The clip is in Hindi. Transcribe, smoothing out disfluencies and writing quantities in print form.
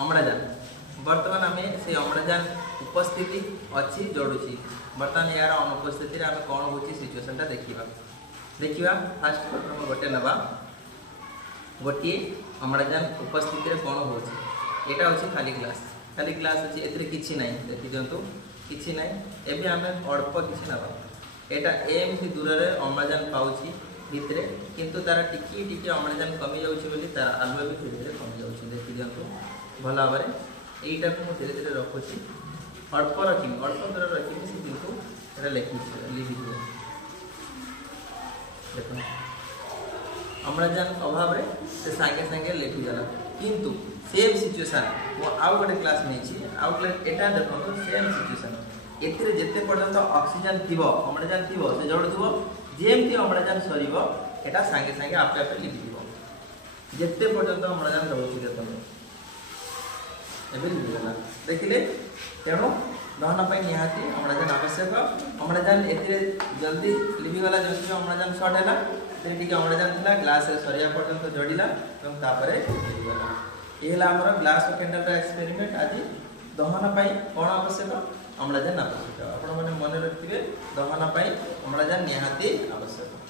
अम्लजान बर्तमान आम से अम्लजान उपस्थिति अच्छी जोड़ुची बर्तमान यार अनुपस्थिति आम कौन हो सिचुएशनटा देखा फास्ट प्रथम गोटे नवा गोटे अम्लजान उपस्थिति कौन हो यहाँ हूँ खाली ग्लास अच्छी ए ना देखी दिंतु कि ना एवं आम अल्प किसी नवा यहाँ एमती दूर में अम्लजान पाँच भितर किंतु तार टिकी टिकी अम्लजान कमी जाऊँगी तार आलुआ भी धीरे धीरे कमी जाऊँगी देखी दिंतु भल भाव में यहीटा को धीरे धीरे रखुच्छी अल्प रखी अल्प दूर रखी से कितु लिखी लिखी देख अम्लजान अभाव से सांगे सांगे लिखिदेला किंतु सेम सिचुएसन वो आउ गोटे क्लास नहीं आउ एटा देखो सेम सिचुएसन एथिरे जेते पर्यंत ऑक्सीजन थिबो अम्लजान थिबो से जोड़ुथबो जेमती अम्लजान सरीबो एटा सांगे सांगे आपे आपे लिखिदिबो जेते पर्यंत अम्लजान रहउछि देखो एबे लिखिदेला देखिले तेणु दहन पर निहाती अम्लजान आवश्यक अम्लजान एथिरे जल्दी लिभिगला जल्दी अम्लजान शॉर्ट हैला टे अम्लजान था ग्लास सरिया पर्यंत जोड़िला और तापर लिभिगला ये आमर ग्लास कैंडल एक्सपेरिमेंट आज दहन पर कौन आवश्यक अम्लजान आवश्यक आपण मैंने मन रखिए दहन पर अम्लजान निहाती आवश्यक।